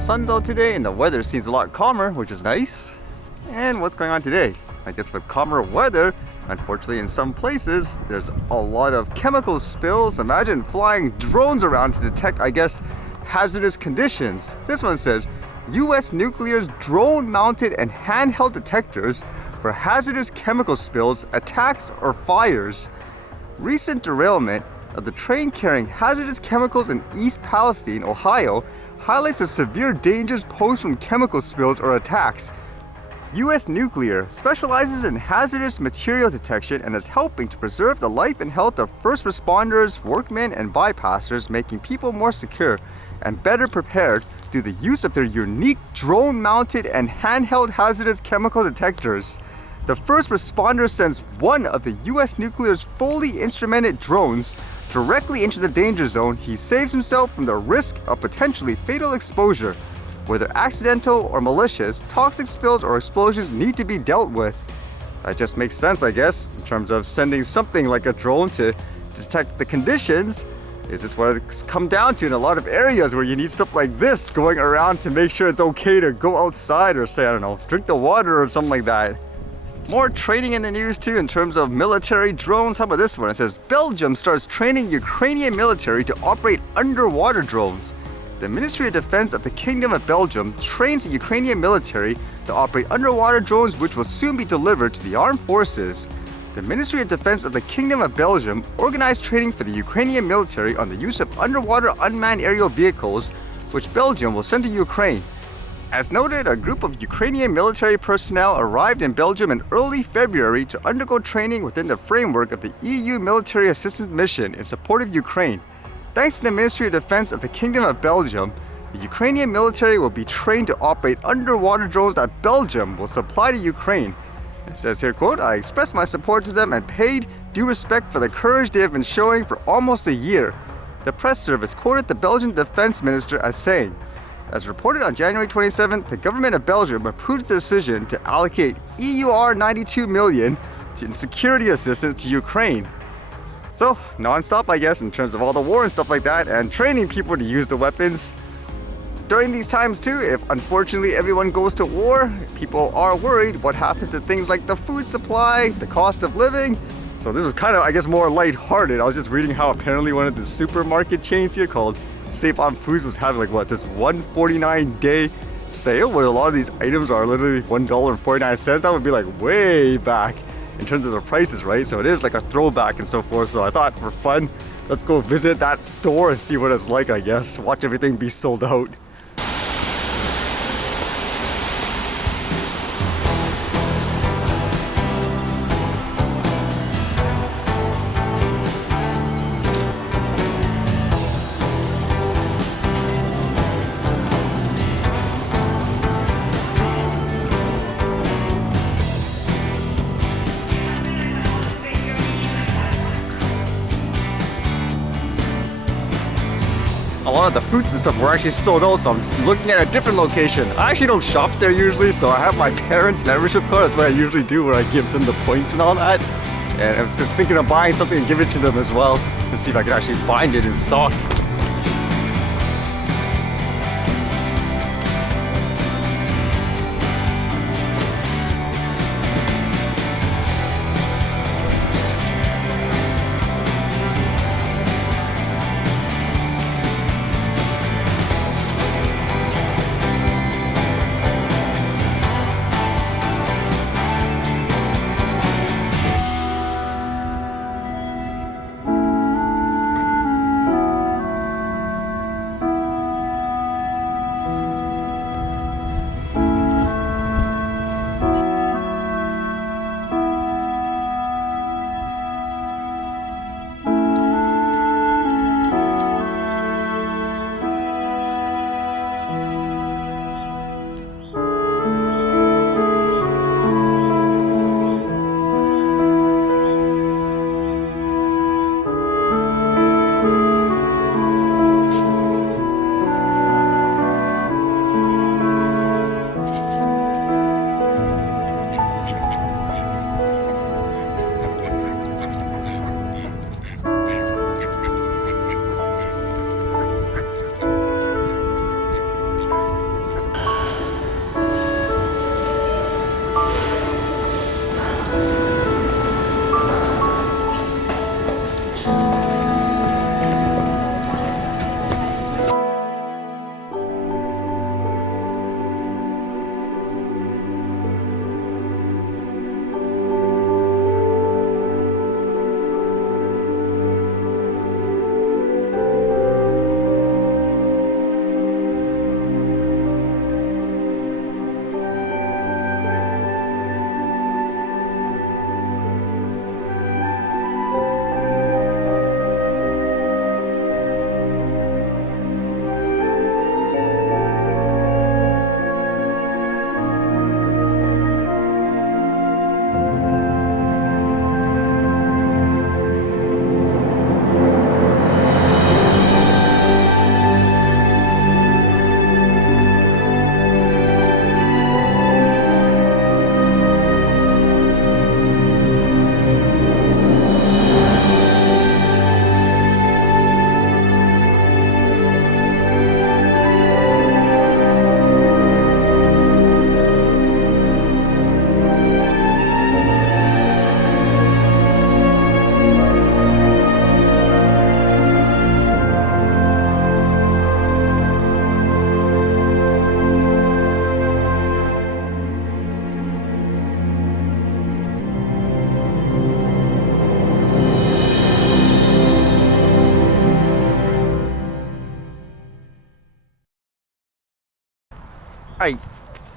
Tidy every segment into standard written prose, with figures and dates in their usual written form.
sun's out today and the weather seems a lot calmer, which is nice. And what's going on today? I guess with calmer weather, unfortunately in some places, there's a lot of chemical spills. Imagine flying drones around to detect, I guess, hazardous conditions. This one says, U.S. nuclear's drone-mounted and handheld detectors for hazardous chemical spills, attacks, or fires. Recent derailment of the train carrying hazardous chemicals in East Palestine, Ohio, highlights the severe dangers posed from chemical spills or attacks. U.S. Nuclear specializes in hazardous material detection and is helping to preserve the life and health of first responders, workmen, and bypassers, making people more secure and better prepared through the use of their unique drone-mounted and handheld hazardous chemical detectors. The first responder sends one of the U.S. Nuclear's fully instrumented drones directly into the danger zone. He saves himself from the risk of potentially fatal exposure. Whether accidental or malicious, toxic spills or explosions need to be dealt with. That just makes sense, I guess, in terms of sending something like a drone to detect the conditions. Is this what it's come down to in a lot of areas where you need stuff like this going around to make sure it's okay to go outside or say, I don't know, drink the water or something like that. More training in the news too in terms of military drones. How about this one? It says Belgium starts training Ukrainian military to operate underwater drones. The Ministry of Defense of the Kingdom of Belgium trains the Ukrainian military to operate underwater drones, which will soon be delivered to the armed forces. The Ministry of Defense of the Kingdom of Belgium organized training for the Ukrainian military on the use of underwater unmanned aerial vehicles, which Belgium will send to Ukraine. As noted, a group of Ukrainian military personnel arrived in Belgium in early February to undergo training within the framework of the EU Military Assistance Mission in support of Ukraine. Thanks to the Ministry of Defense of the Kingdom of Belgium, the Ukrainian military will be trained to operate underwater drones that Belgium will supply to Ukraine. It says here, quote, I express my support to them and paid due respect for the courage they have been showing for almost a year. The press service quoted the Belgian defense minister as saying, as reported on January 27th, the government of Belgium approved the decision to allocate EUR 92 million in security assistance to Ukraine. So, non-stop, I guess, in terms of all the war and stuff like that, and training people to use the weapons. During these times too, if unfortunately everyone goes to war, people are worried what happens to things like the food supply, the cost of living. So this was kind of, I guess, more lighthearted. I was just reading how apparently one of the supermarket chains here called Save on Foods was having like this 149 day sale where a lot of these items are literally $1.49. That would be like way back in terms of the prices, right? So it is like a throwback and so forth. So I thought for fun, let's go visit that store and see what it's like, I guess. Watch everything be sold out. A lot of the fruits and stuff were actually sold out, so I'm looking at a different location. I actually don't shop there usually, so I have my parents' membership card. That's what I usually do, where I give them the points and all that. And I was just thinking of buying something and give it to them as well, to see if I could actually find it in stock.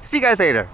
See you guys later.